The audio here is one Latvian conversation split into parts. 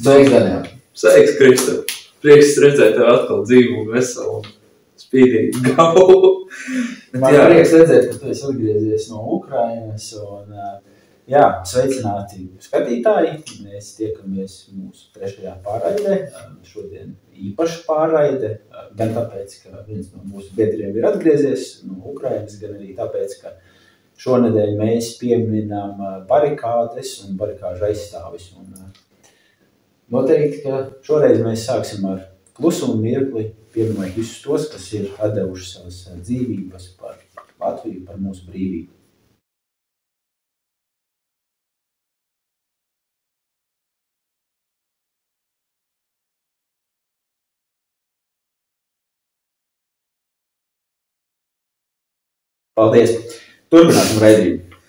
Sveiks, Daniel! Sveiks, Kristap! Prieks redzēt tev atkal dzīvu un veselu un spīdīgu galvu. Man prieks redzēt, ka tu esi atgriezies no Ukrainas un sveicināti skatītāji. Mēs tiekamies mūsu trešajā pārraidē. Šodien īpaša pārraide, gan tāpēc, ka viens no mūsu biedriem ir atgriezies no Ukrainas, gan arī tāpēc, ka šonedēļ mēs pieminām barikādes un barikāžu aizstāvis. Noteikti, ka šoreiz mēs sāksim ar klusumu mirkli, pieminot visus tos, kas ir atdevuši savas dzīvības par Latviju, par mūsu brīvību. Paldies! Turpināsim raidījumu.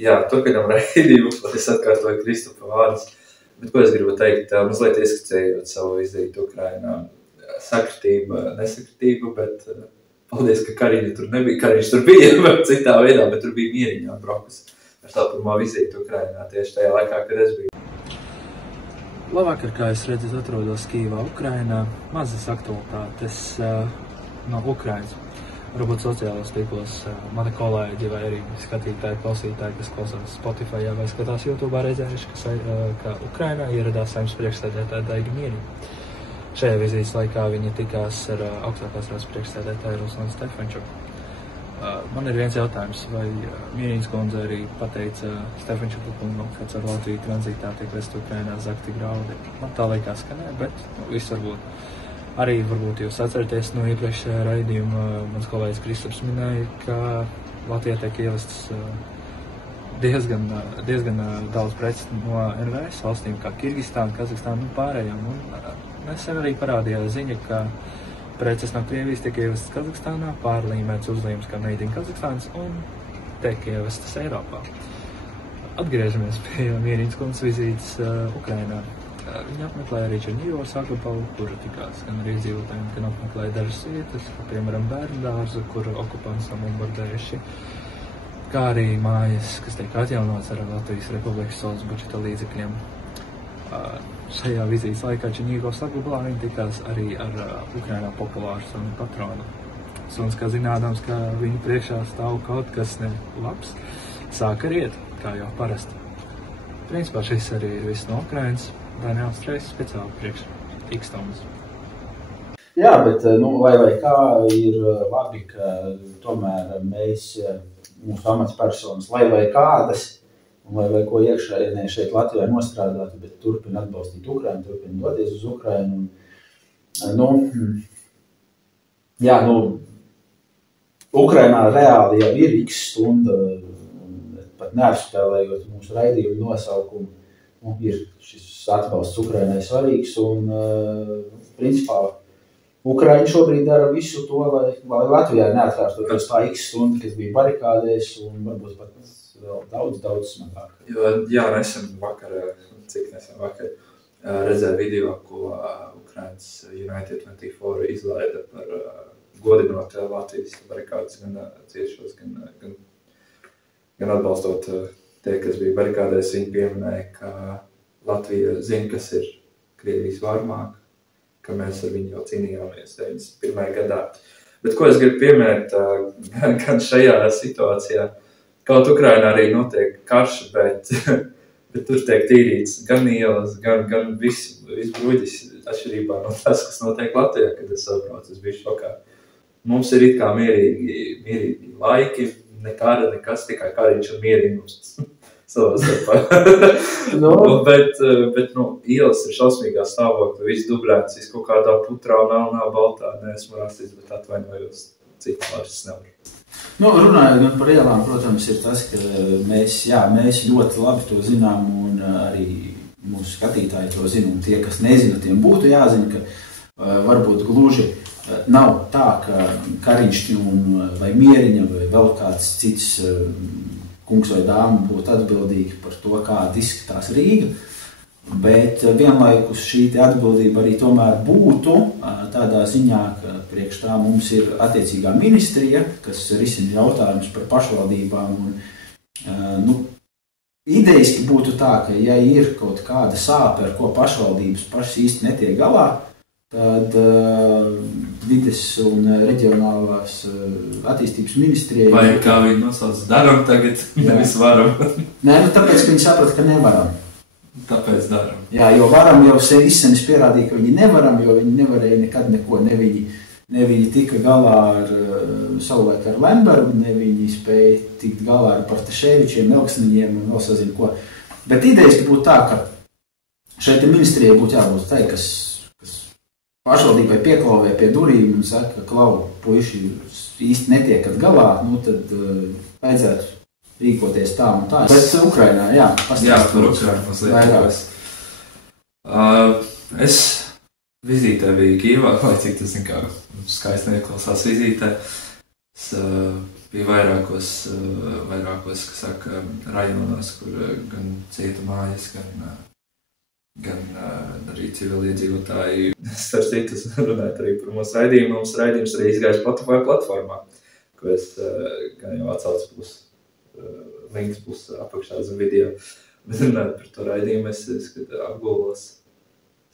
Jā, turpinām raidījumu, lai es atkārtoju Kristapa vārdus. Bet ko es gribu teikt, mazliet ieskicējot savu izdzītu Ukrainā. Sakritība, nesakritība, bet paldies, ka Kariņa tur nebija. Kariņš tur bija, bet citā veidā, bet tur bija mieriņā braukus ar tā pirmā vizīti Ukrainā tieši tajā laikā, kad es biju. Labvakar, kā es redzu, atrodos Kīvā, Ukrainā. Mazas aktualitātes no Ukrainas. Varbūt sociālos tīklos mani kolēģi vai arī skatītāji, klausītāji, kas klausās Spotify vai skatās YouTube, redzējuši, ka Ukrainā ieradās Saeimas priekšsēdētāja Daiga Mieriņa. Šajā vizītes laikā viņa tikās ar augstākās rādes priekšsēdētāju Ruslanu Stefančuku. Man ir viens jautājums, vai Mieriņas kundze arī pateica Stefančuku kungam, kāds ar Latviju tranzītā tiek vest Ukrainā zakti graudi. Man tā liekas, ka nē, bet viss varbūt. Arī varbūt jūs atceraties no iepriekšējā raidījuma, mans kolēģis Kristaps minēja, ka Latvijā tiek ievestas diezgan daudz preces no NVS valstīm, kā Kirgistāna, Kazahstāna un pārējām. Nesen arī parādījās ziņa, ka preces no Krievijas tiek ievestas Kazahstānā, pārlīmēts uzlīmes kā Made in Kazahstāns un tiek ievestas Eiropā. Atgriežamies pie Mieriņas kundzes vizītes Ukrainā. Viņa apmeklēja arī Černīgavas apgabalu, kur tikās gan ar iedzīvotājiem, gan apmeklēja dažas vietas, kā piemēram bērnu dārzu, kur okupanti sabombardējuši, kā arī mājas, kas tiek atjaunotas ar Latvijas Republikas valsts budžeta līdzekļiem. Šajā vizītes laikā Černīgavas apgabalā viņa tikās arī ar Ukrainā populāru sunu patronu. Suns, kā zinādams, ka viņa priekšā stāv kaut kas ne labs, sāka riet, kā jau parasti. Principā šis arī ir viss no Ukrainas. Daniels Strejs speciāli priekš X-Tomas. Jā, bet, lai kā ir labi, ka tomēr mēs, mūsu amatpersonas, lai kādas, un lai ko iekšēnē šeit Latvijā nostrādātu, bet turpina atbalstīt Ukrainu, turpina doties uz Ukrainu. Ukrainā reāli jau ir X stunda, pat neapspēlējot mūsu raidījumu nosaukumu. Ir šis atbalsts Ukrainai svarīgs un, principā, Ukraiņi šobrīd dara visu to, lai Latvijā neatkārtotos tā X stunda, kas bija barikādēs un varbūt pat vēl daudz smagāk. Jā, nesen vakar redzēju video, ko Ukrainas United 24 izlaida par godinot Latvijas barikādes gan ciešos, gan atbalstot tie, kas bija barikādēs, viņi pieminēja, ka Latvija zina, kas ir Krievijas varmāk, ka mēs ar viņu jau cīnījāmies 91. gadā. Bet ko es gribu pieminēt, gan šajā situācijā, kaut Ukrainā arī notiek karš, bet tur tiek tīrīts gan ielas, gan viss bruģis, atšķirībā no tas, kas notiek Latvijā, kad es saprotu, es biju šokā. Mums ir it kā mierīgi laiki, nekāda, nekas, tikai Kariņš un Mieriņš savā starpā. Bet ielas ir šausmīgā stāvokļa, viss dublēts, viss kaut kādā putrā, melnā, baltā, neesmu rakstīts, bet atvainojos, citu vairs nevaru. Runājot par ielām, protams, ir tas, ka mēs ļoti labi to zinām un arī mūsu skatītāji to zina, un tie, kas nezina, tiem būtu jāzina, ka varbūt gluži nav tā, ka Kariņš vai Mieriņa vai vēl kāds cits kungs vai dāma būtu atbildīgi par to, kāda izskatās Rīga, bet vienlaikus šī atbildība arī tomēr būtu tādā ziņā, ka priekš tā mums ir attiecīgā ministrija, kas risina jautājumus par pašvaldībām un idejiski būtu tā, ka ja ir kaut kāda sāpe, ar ko pašvaldības pašas īsti netiek galā, tad vides un reģionālās attīstības ministrija... Vai kā viņi nosauc, daram tagad, nevis varam. Nē, tāpēc, ka viņi saprata, ka nevaram. Tāpēc daram. Jā, jo varam jau izsenis pierādīja, ka viņi nevaram, jo viņi nevarēja nekad neko, ne viņi tika galā ar savulaik ar Lembergu, ne viņi spēja tikt galā ar Partaševičiem, Elksniņiem un vēl sazinu ko. Bet idejas būtu tā, ka šeit ministrijai būtu jābūt tai, kas pašvaldībai pieklauvē pie durīm un saka, ka klau, puiši īsti netiekat galā, nu tad vajadzētu rīkoties tā un tā. Bet Ukrainā, jā, pastāstīt. Jā, par Ukrainu mazliet. Es vizītē biju Kijevā, lai cik tas kā skaisti neklausās vizītē. Es biju vairākos, kas saka, rajonos, kur gan cieta mājas, gan arī civiliedzīvotāji. Starp citu, es runāju arī par mūsu raidījumu. Mums raidījums arī izgājis Spotify platformā, ko es gan jau atsaucu plus links plus apakšā zem video. Bet runājot par to raidījumu, es kad apgulos,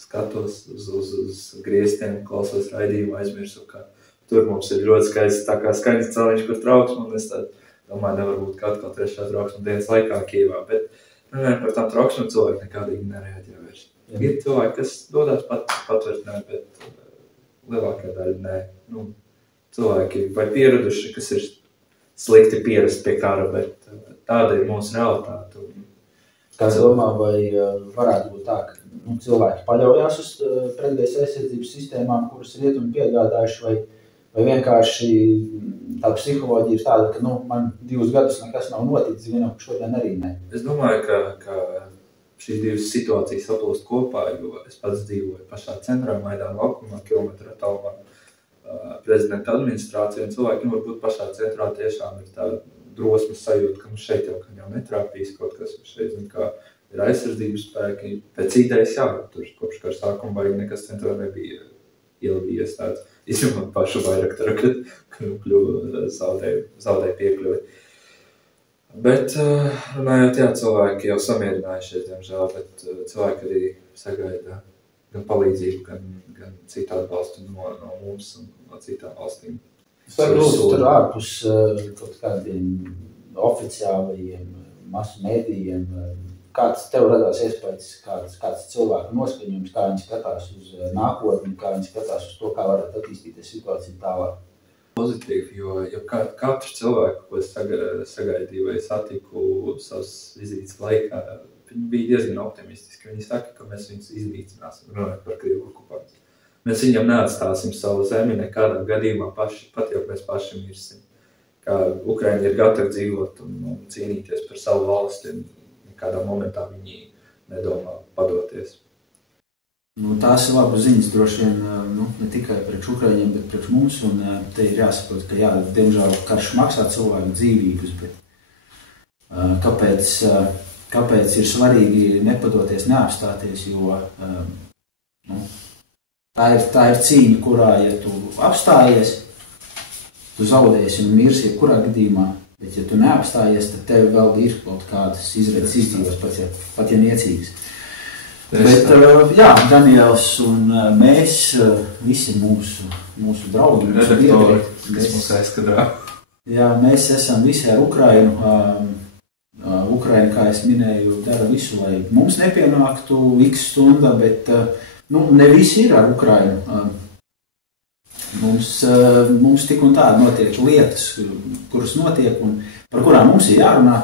skatos uz griestiem, klausos raidījumu, aizmirsu, ka tur mums ir ļoti skaists tā kā skaņas cēliņš par trauksmu, un es domāju, nevar būt kaut kā trešā trauksmu dienas laikā Kijevā, bet runājot par tām trauksmu cilvēki nekādīgi nereaģē vairs. Ir cilvēki, kas dodās patvērtnē, bet lielākā daļa nē. Nu, cilvēki vai pieraduši, kas ir slikti pierast pie kara, bet tāda ir mūsu realitāte. Kāds domā, vai varētu būt tā, ka cilvēki paļaujās uz pretgaisa aizsardzības sistēmām, kuras rietumi piegādājuši, vai vienkārši tā psiholoģija ir tāda, ka man 2 gadus nekas nav noticis, vienam, ka šodien arī ne. Es domāju, ka šīs divas situācijas saplūst kopā, jo es pats dzīvoju pašā centrā, Maidāna laukumā, kilometru attālumā prezidenta administrācija, un cilvēki varbūt pašā centrā tiešām ir tā drosmas sajūta, ka šeit jau netrāpīs kaut kas, šeit kā ir aizsardzības spēki. Pēc idejas jā, tur kopš kara sākuma baigi nekas centrā nebija ilgi iestāds. Izņemot pašu Bairaktaru, kad kļuva zaudēja piekļuvi. Bet runājot, jā, cilvēki jau samierinājušies, diemžēl, bet cilvēki arī sagaida gan palīdzību, gan citu atbalstu no mums un no citām valstīm. Varbūt tur ārpus kaut kādiem oficiālajiem masu mēdījiem, kāds tev radās iespējas, kāds cilvēku noskaņojums, kā viņi skatās uz nākotni, kā viņi skatās uz to, kā varētu attīstīties situācija tālāk? Pozitīvi, jo katru cilvēku, ko es sagaidīju vai satiku savas vizītes laikā, viņi bija diezgan optimistiski. Viņi saka, ka mēs viņus iznīcināsim, runājot par Krievu okupāciju. Mēs viņam neatstāsim savu zemi nekādā gadījumā paši, pat jau mēs paši mirsim. Kā Ukraiņi ir gatavi dzīvot un cīnīties par savu valsti, nekādā momentā viņi nedomā padoties. Tās ir labas ziņas droši vien ne tikai priekš Ukraiņiem, bet priekš mums. Un te ir jāsaprot, ka jā, diemžēl karš maksā cilvēku dzīvības, bet kāpēc ir svarīgi nepadoties, neapstāties, jo tā ir cīņa, kurā, ja tu apstājies, tu zaudēsi un mirsi jebkurā gadījumā, bet ja tu neapstājies, tad tev vēl ir kaut kādas izredzes izdzīvos, pat ja niecīgas. Bet, jā, Daniels un mēs, visi mūsu draugi, redaktori, kas mūs aizkadrā. Jā, mēs esam visi ar Ukrainu. Ukraina, kā es minēju, dara visu, lai mums nepienāktu x stunda, bet ne visi ir ar Ukrainu. Mums tik un tā notiek lietas, kuras notiek un par kurām mums ir jārunā,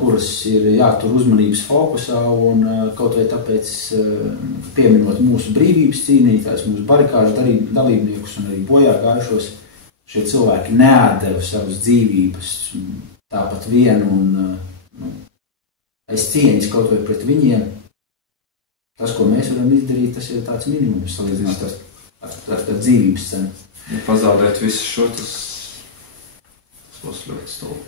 kuras ir jātur uzmanības fokusā un kaut vai tāpēc pieminot mūsu brīvības cīnītājus, mūsu barikāžu dalībniekus un arī bojā gājušos, šie cilvēki neatdeva savas dzīvības tāpat vienu un aiz cieņas kaut vai pret viņiem. Tas, ko mēs varam izdarīt, tas ir tāds minimums salīdzināt ar dzīvības cenu. Ja pazaudēt visu šo, tas būs ļoti stulbi.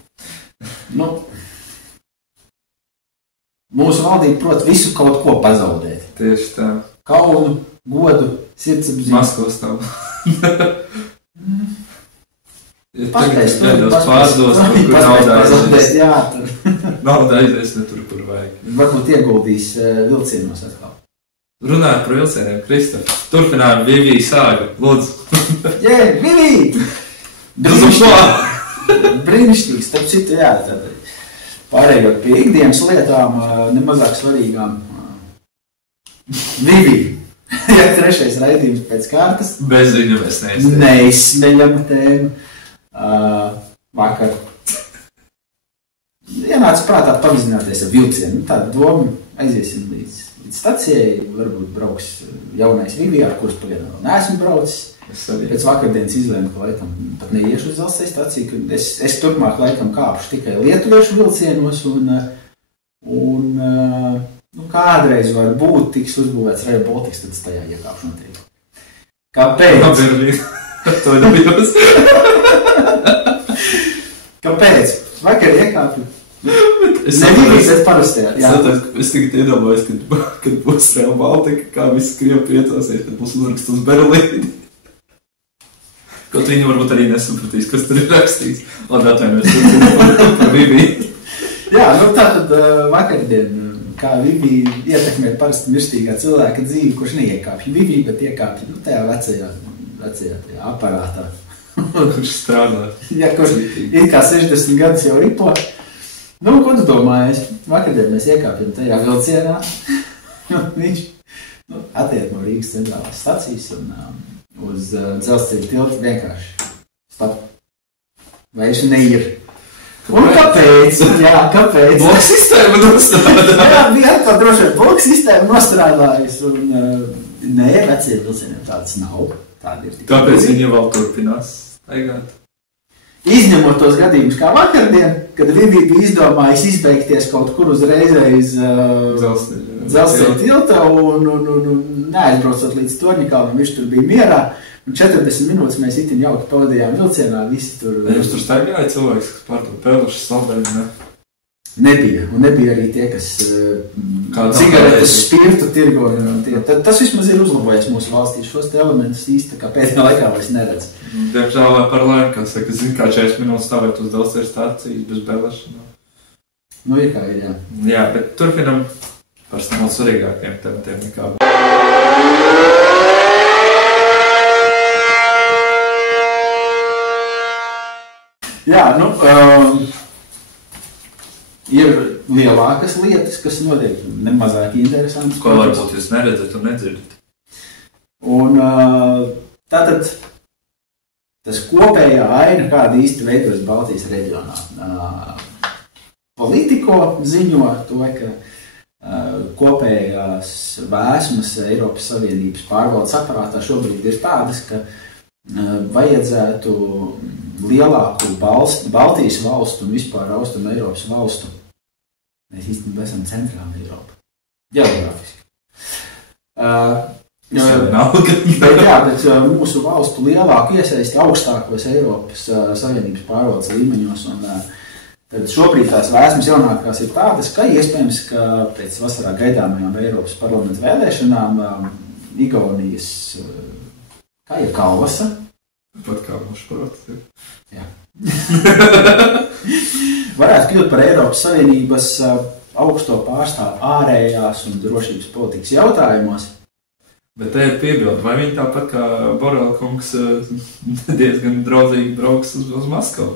Mūsu valdība prot visu kaut ko pazaudēt. Tieši tā. Kaunu, godu, sirdsapziņu. Maskavas nav. Patreiz, pārdos, kur naudā aizies. Jā, Naudā aizies ne tur, kur vajag. Varbūt ieguldīs vilcienos atkal. Runājot par vilcieniem, Kristof. Turpinājām Vivi sāga. Lūdzu. Jē, Vivi! Brīnišķīgs, starp citu, jā. Tad pārējot pie ikdienas lietām, nemazāk svarīgām. Vivi! Jā, trešais raidījums pēc kārtas. Bez viņu mēs neizsmeļama tēma. Vakar ienāca prātā pavizināties ar vilcienu. Tāda doma, aiziesim līdz stacijai, varbūt brauks jaunais Vivi, ar kuras pagaidām vēl neesmu braucis. Pēc vakardienas izlēmu, ka laikam pat neiešu uz dzelzceļa staciju, ka es turpmāk laikam kāpšu tikai lietuviešu vilcienos un kādreiz var būt tiks uzbūvēts Rail Baltics, tad es tajā iekāpšu noteikti. Kāpēc? To nebijos. Kāpēc? Vakar iekāpju. Nevīdīsies parastajā. Es tagad iedomājos, kad būs Rail Baltica, kā visi Krievi priecāsies, kad būs uzraksts uz Berlīni. Kaut viņi varbūt arī nesapratīs, kas tur ir rakstīts. Labi, atvainojies par Vivi. Jā, tātad vakardien, kā Vivi ietekmē parasti mirstīgā cilvēka dzīvi, kurš neiekāpja Vivi, bet iekāpja tajā vecajā aparātā. Kurš strādā. Jā, kurš ir kā 60 gadus jau ripo. Ko tu domājies? Vakardien mēs iekāpjam tajā vilcienā. Viņš attiet no Rīgas centrālās stacijas un uz dzelzceļa tiltu vienkārši stop. Vai viņš neir? Un kāpēc? Jā, kāpēc? Bloku sistēma nostrādāja. Jā, bija atkal droši vien bloku sistēma nostrādājas un vecie vilcieniem tādas nav. Kāpēc viņi vēl turpinās staigāt? Izņemot tos gadījumus kā vakardien, kad Vivi bija izdomājis izbeigties kaut kur uzreizreiz dzelzceļa tiltā un neaizbraucot līdz Torņakalnam, viņš tur bija mierā. Un 40 minūtes mēs itin jauki pavadījām vilcienā, visi tur... Jūs tur staigāja cilvēks, kas pār to peldušas saldēļu, ne? Nebija, un nebija arī tie, kas cigaretes spirtu tirgoja. Tas vismaz ir uzlabojies mūsu valstī. Šos te elementus īsti kā pēdējā laikā vairs neredz. Diemžēl par laiku, kā saka, zin, kā 40 minūtes stāvēt uz dzelzceļa stācijas bez belešanām. Ir kā ir, jā. Jā, bet turpinam par vēl svarīgākiem tematiem nekā. Jā, ir lielākas lietas, kas notiek nemazāk interesantas. Ko varbūt jūs neredzat un nedzirdat? Un tātad tas kopējā aina, kāda īsti veidojas Baltijas reģionā. Politiko ziņo to, ka kopējās vēsmas Eiropas Savienības pārvaldes aparātā šobrīd ir tādas, ka vajadzētu lielāku Baltijas valstu un vispār Austrum Eiropas valstu. Mēs īstenībā esam centrāla Eiropa. Geogrāfiski. Bet mūsu valstu lielāku iesaisti augstākos Eiropas Savienības pārvaldes līmeņos. Un, tad šobrīd tās vēsmas jaunākās ir tādas, ka iespējams, ka pēc vasarā gaidāmajām Eiropas parlamenta vēlēšanām Igaunijas, kā ir Kalvasa? Pat kā mūsu proti. Jā. Varētu kļūt par Eiropas Savienības augsto pārstāvu ārējās un drošības politikas jautājumos. Bet te ir piebildi, vai viņi tāpat kā Borela kungs diezgan draudzīgi brauks uz Maskavu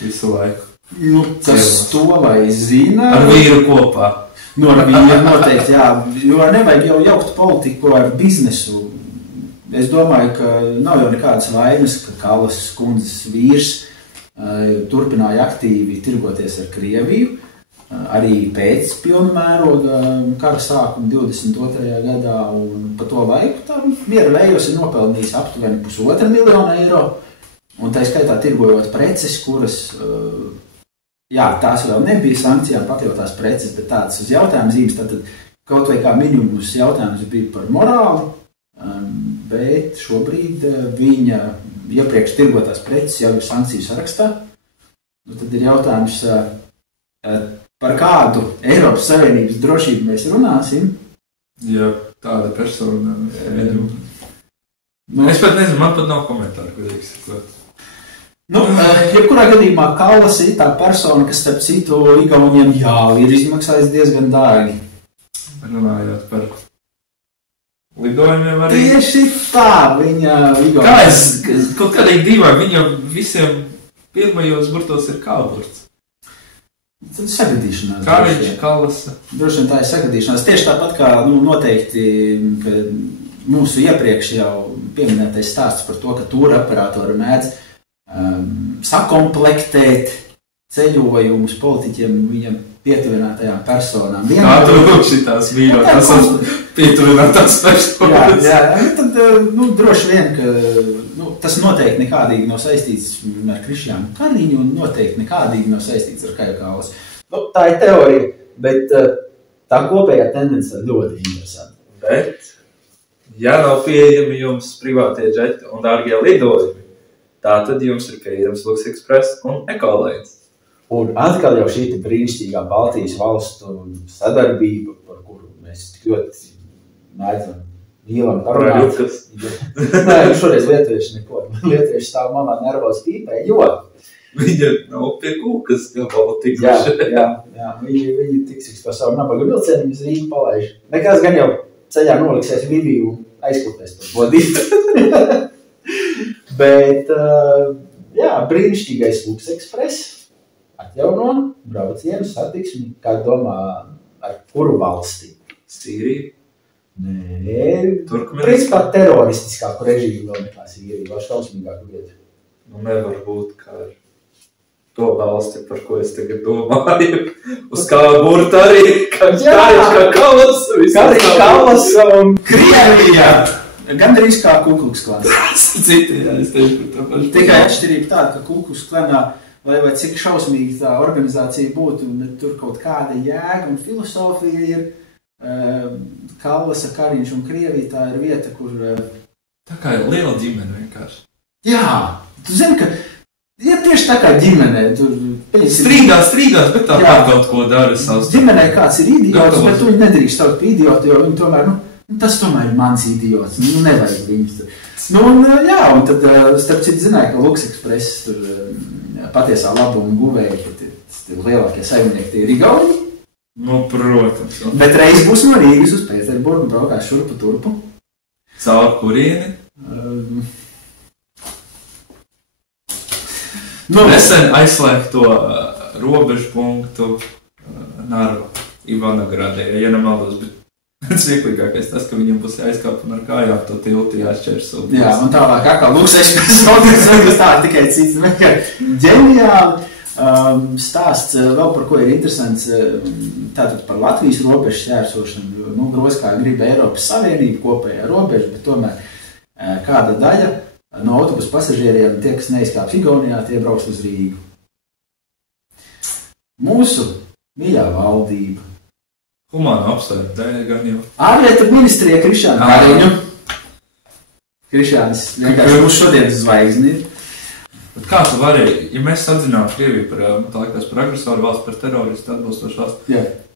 visu laiku? Tas to vai zina. Ar vīru kopā. Ar vīru noteikti, jā. Jo nevajag jau jaukt politiku ar biznesu. Es domāju, ka nav jau nekādas vainas, ka Kallas kundzes vīrs turpināja aktīvi tirgoties ar Krieviju, arī pēc pilna mēroga kara sākuma 22. gadā, un pa to laiku tā miera vējos ir nopelnījis aptuveni 1,5 miljonu eiro, un tā skaitā tirgojot preces, kuras, jā, tās vēl nebija sankcijām pakļautās preces, bet tādas uz jautājumu zīmes, tad kaut vai kā minimums jautājums bija par morāli, bet šobrīd viņa iepriekš tirgotās preces jau ir sankciju sarakstā. Tad ir jautājums, par kādu Eiropas Savienības drošību mēs runāsim. Ja tāda persona. Es pat nezinu, man pat nav komentāru, ko teiks. Jebkurā gadījumā Kallas ir tā persona, kas starp citu Igauniem ir izmaksājis diezgan dārgi. Runājot par lidojumiem arī. Tieši tā, viņa Igauniem. Kā kaut kādīgi dīvāk, viņa visiem pirmajos burtos ir Kalburts. Tad sagadīšanās. Kāriņš, Kallasa. Droši vien tā ir sagadīšanās. Tieši tāpat kā noteikti, ka mūsu iepriekš jau pieminētais stāsts par to, ka tūra operatori mēdz sakomplektēt ceļojumus politiķiem viņam pietuvinātajām personām. Kā tu šitās mīļot, tas pietuvinātās personas? Jā, tad droši vien, ka tas noteikti nekādīgi nav saistīts ar Krišjānu Kariņu un noteikti nekādīgi nav saistīts ar Kaju Kallasu. Tā ir teorija, bet tā kopējā tendence ir ļoti interesanta. Bet, ja nav pieejami jums privātie džeti un dārgie lidojumi, tā tad jums ir pieejams LuxExpress un Ecolines. Un atkal jau šī brīnišķīgā Baltijas valstu sadarbība, par kuru mēs ļoti mēdzam mīlam parunāt. Nē, šoreiz lietuvieši neko. Lietuvieši stāv malā nervos pīpē, jo viņa nav pie kūkas gabala tikuši. Jā, viņi tiks to savu nabaga vilcienu, uz Rīgu palaiž. Nekas gan jau ceļā noliksies Viviju un aizklupēs par bodību. Bet, brīnišķīgais LuxExpress atjauno braucienu satiksmi, kā domā, ar kuru valsti? Sīrija? Nē, principā teroristiskāku režīmu vēl nekā Sīrija, vēl šausmīgāku vietu. Nevar būt, kā ar to valsti, par ko es tagad domāju, uz kā burta arī, kā Kallas, Kallas un Krievijā. Gan arī kā Kukluks klāns. Citi, jā, es teikšu par to pašu. Tikai atšķirība tāda, ka Kukluks klānā, vai cik šausmīgi tā organizācija būtu, un tur kaut kāda jēga un filosofija ir, Kallasa, Kariņš un Krievija, tā ir vieta, kur... Tā kā ir liela ģimene vienkārši. Jā, tu zini, ka tieši tā kā ģimenē, tur... Strīdās, bet tā kā kaut ko dara savs. Ģimenē kāds ir idiots, bet tu viņi nedrīkst taukt par idiotu, jo viņi tomēr, tas tomēr ir mans idiots, nevajag viņus tur. Un tad, starp citu, zināju, ka LuxExpress tur patiesā labuma guvēji, kad lielākie saimnieki ir Igauni. Protams. Bet reiz būs no Rīgas uz Pēterburgu, braukās šurpu turpu. Caur kurieni? Nesen aizslēgto robežu punktu Narva, Ivanogradē, ja nemaldos, bet svieklīgākais tas, ka viņam būs jāizkāp un ar kājām to tilti jāšķērso. Jā, un tālāk atkal LuxExpress, tā tikai cits, ģeniāli. Stāsts vēl par ko ir interesants, tātad par Latvijas robežu šķērsošanu, groz kā grib Eiropas Savienība kopējā robeža, bet tomēr kāda daļa no autobusu pasažieriem, tie, kas neizkāps Igaunijā, tie brauks uz Rīgu. Mūsu mīļā valdība. Humāna apsvērt, dēļ gan jau. Ārlietu ministrija Krišjāna Kariņu. Krišjānis vienkārši mūsu šodienas zvaigzni ir. Bet kā tu varēji, ja mēs atzinām Krieviju par agresoru valsts, par teroristu atbalstošu valsts,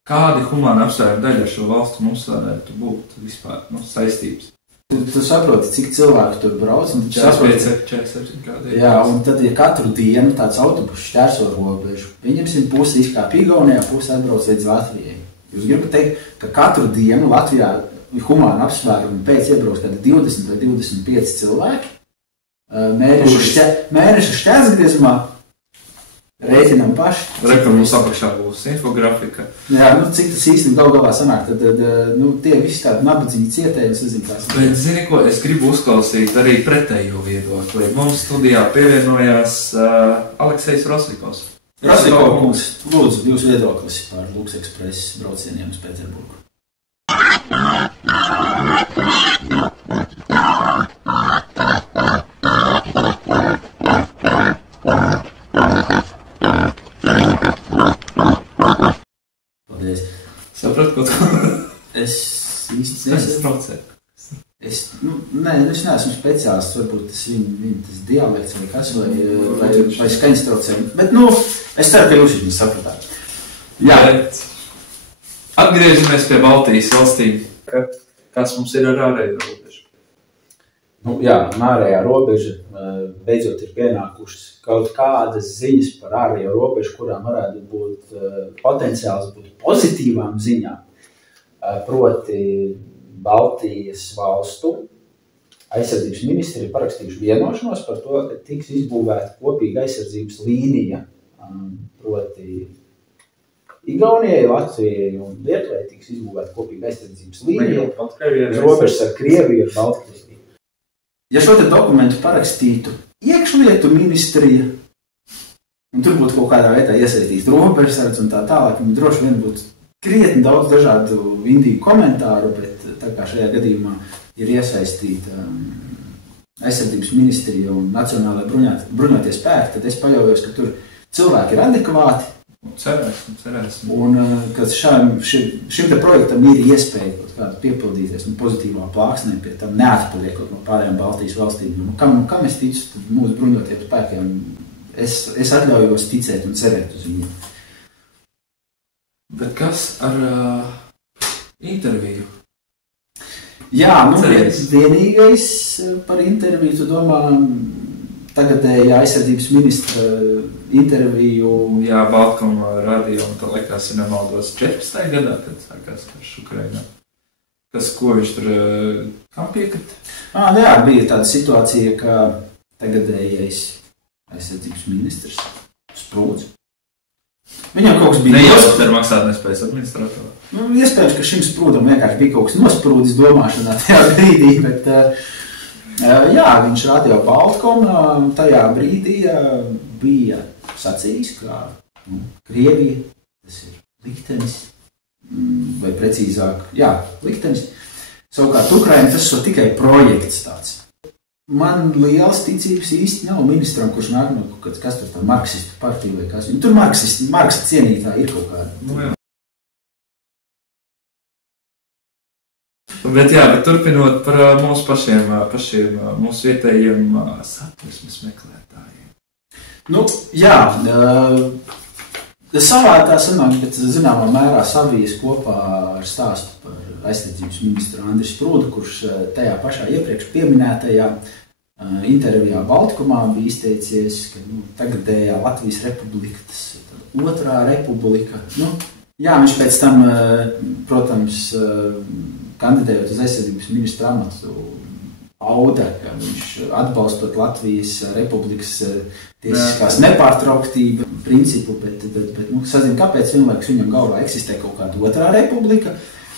kādi humāni apsvērumi dēļ ar šo valstu mums varētu būt vispār saistības? Tu saproti, cik cilvēku tur brauc, un tu saproti, 47 kādēļ. Jā, un tad, ja katru dienu tāds autobus šķērso robežu, viņam pusi izkāp Igaunijā, pusi atbrauc līdz Latvijai. Jūs gribat teikt, ka katru dienu Latvijā humāna apsvērumi pēc iebrauc kādi 20 vai 25 cilvēki, mēneša šķērsgriezumā, rēķinām paši. Rekam, mums apakšā būs infografika. Jā, cik tas īsti galā sanāk, tad tie visi tādi nabadzīgi cietēji, es nezinu, tās. Bet zini ko, es gribu uzklausīt arī pretējo viedokli. Mums studijā pievienojās Aleksejs Roslikovs. Roslikovs, lūdzu, jūs viedoklis par LuxExpress braucieniem uz Pēterburgu. Paldies. Saprat, ko tu? Es īsti nesaprotu. Es neesmu speciālists, varbūt tas viņa dialekts vai kas, vai skaņas traucējumi. Bet, es ceru, ka jūs viņu sapratāt. Jā. Atgriežamies pie Baltijas valstīm. Kas mums ir ar ārēju robežu? Jā, ārējā robeža beidzot ir pienākušas kaut kādas ziņas par ārējo robežu, kurām varētu būt potenciāls būt pozitīvām ziņām. Proti Baltijas valstu aizsardzības ministri ir parakstījuši vienošanos par to, ka tiks izbūvēta kopīga aizsardzības līnija. Proti Igaunijai, Latvijai un Lietuvai tiks izbūvēta kopīga aizsardzības līnija uz robežas ar Krieviju un Baltkrieviju. Ja šo te dokumentu parakstītu iekšlietu ministrija, un tur būtu kaut kādā veidā iesaistīts robežsardze un tā tālāk, un droši vien būtu krietni daudz dažādu indīgu komentāru, bet tā kā šajā gadījumā ir iesaistīta aizsardzības ministrija un nacionālajie bruņotie spēki, tad es paļaujos, ka tur cilvēki ir adekvāti. Cerēsim. Un ka šim te projektam ir iespēja kaut kādu piepildīties pozitīvā plāksnē, pie tam neatpaliekot no pārējām Baltijas valstīm. Kam es ticu, tad mūsu bruņotiem spēkiem es atļaujos ticēt un cerēt uz viņiem. Bet kas ar interviju? Jā, vienīgais par interviju, tu domā, tagadējā aizsardzības ministra interviju. Jā, Baltkoma radio, un tā likās, ja nemaldos 14. gadā, kad sākās karš Ukrainā. Ko viņš tur, kam piekrita? Jā, bija tāda situācija, ka tagadējais aizsardzības ministrs Sprūds. Viņam kaut kas bija... Nejausapter maksātnespējas administratoru. Iespējams, ka šim Sprūdam vienkārši bija kaut kas nosprūdis domāšanā tajā brīdī, bet... Jā, viņš radio Baltkoma tajā brīdī bija sacījis, ka Krievija, tas ir liktenis, vai precīzāk, liktenis. Savukārt Ukraina tas ir tikai projekts tāds. Man liels ticības īsti nav ministram, kurš nāk no kas tur tā marksistu partija vai kas. Tur marksa cienītā ir kaut kāda. Bet turpinot par mūsu pašiem mūsu vietējiem satversmes meklētājiem. Savā tā sanāk, bet zināmā mērā savijas kopā ar stāstu par aizsardzības ministru Andris Sprūdu, kurš tajā pašā iepriekš pieminētajā intervijā Baltkomā bija izteicies, ka tagadējā Latvijas republika, tas otrā republika. Viņš pēc tam, protams, kandidējot uz aizsardzības ministra amatu, pauda, ka viņš atbalstot Latvijas republikas tiesiskās nepārtrauktība principu, bet sazina, kāpēc vienlaikus viņam galvā eksistē kaut kāda otrā republika.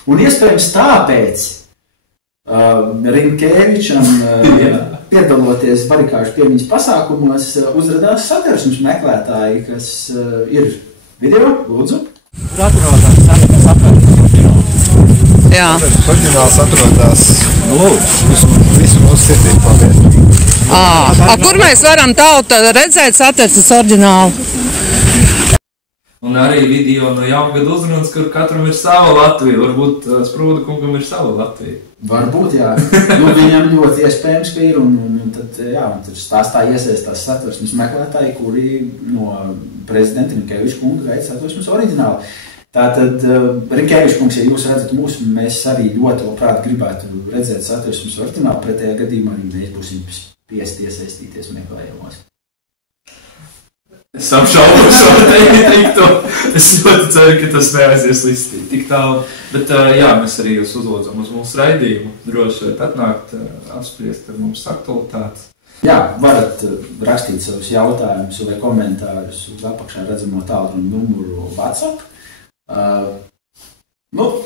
Un iespējams tāpēc Rinkēvičam, piedaloties barikāžu piemiņas pasākumos, uzradās satversmes meklētāji, kas ir video, lūdzu. Kur atrodas satversmes oriģināls? Jā. Oriģināls atrodas visu mūsu sirdī, paldies. Kur mēs varam tauta redzēt satversmes oriģinālu? Un arī video no jaungada uzrunas, kur katram ir sava Latvija. Varbūt Sprūda kungam ir sava Latvija. Varbūt, jā. Viņam ļoti iespējams, ka ir. Un tad stāstā iesaistās satversmes meklētāji, kuri no prezidenta Rinkēviča kunga gaida satversmes oriģinālu. Tātad, Rinkēviča kungs, ja jūs redzat mūs, mēs arī ļoti labprāt gribētu redzēt satversmes oriģinālu. Pretējā gadījumā arī mēs būsim spiesti iesaistīties meklējumos. Es apšaubu šo teikto. Es ļoti ceru, ka tas neaizies līdz tik tālu. Bet mēs arī jūs uzlūdzam uz mūsu raidījumu. Droši varat atnākt, apspriest ar mums aktualitātes. Jā, varat rakstīt savus jautājumus vai komentārus uz apakšā redzamo tālruni numuru WhatsApp.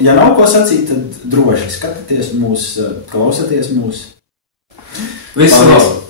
Ja nav ko sacīt, tad droši skatieties mūs, klausieties mūs. Visu labu!